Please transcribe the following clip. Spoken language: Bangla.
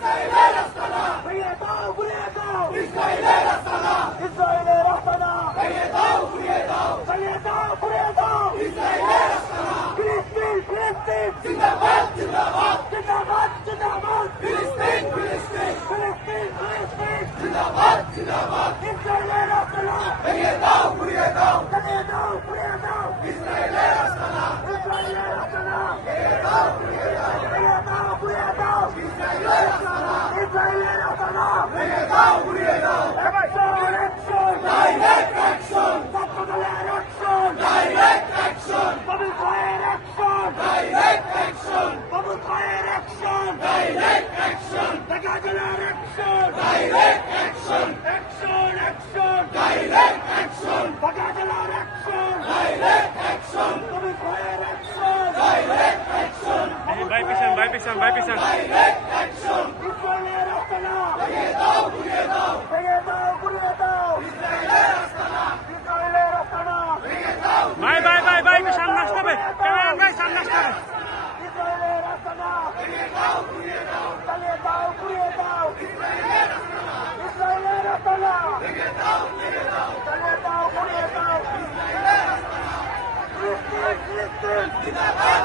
ইসরায়েলের আস্তানা ভেঙে দাও ঘুরিয়ে দাও ইসরায়েলের আস্তানা ইসরায়েলের আস্তানা ভেঙে দাও ঘুরিয়ে দাও ভেঙে দাও ঘুরিয়ে দাও ইসরায়েলের আস্তানা ফিলিস্তিন ফিলিস্তিন জিন্দাবাদ জিন্দাবাদ জিন্দাবাদ জিন্দাবাদ ফিলিস্তিন ফিলিস্তিন ফিলিস্তিন ফিলিস্তিন জিন্দাবাদ জিন্দাবাদ ইসরায়েলের আস্তানা ভেঙে দাও ঘুরিয়ে দাও ভেঙে দাও ঘুরিয়ে দাও ইসরায়েলের আস্তানা ইসরায়েলের আস্তানা ভেঙে দাও ঘুরিয়ে দাও ভেঙে দাও ঘুরিয়ে দাও ইসরায়েলের আস্তানা ইসরায়েলের আস্তানা ভেঙে দাও ঘুরিয়ে দাও অ্যাকশন ডাইরেক্ট অ্যাকশন ছাত্রদলের action direct action Babul Khayer action direct action Babul Khayer action direct action টাকাজলের action direct action action action direct action টাকাজলের action direct action Babul Khayer action direct action ভাই পিছন ডাইরেক্ট অ্যাকশন ইসরায়েলের আস্তানা ভেঙে দাও ঘুরিয়ে দাও ভেঙে দাও ঘুরিয়ে দাও ইসরায়েলের আস্তানা ইসরায়েলের আস্তানা ভেঙে দাও ভাই সামনে আসতে হবে ক্যামেরাম্যান ভাই সামনে আসতে হবে ইসরায়েলের আস্তানা ভেঙে দাও ঘুরিয়ে দাও চালিয়ে দাও ঘুরিয়ে দাও ইসরায়েলের আস্তানা ইসরায়েলের আস্তানা ভেঙে দাও ঘুরিয়ে দাও চালিয়ে দাও ঘুরিয়ে দাও ইসরায়েলের আস্তানা ফিলিস্তিন ফিলিস্তিন জিন্দাবাদ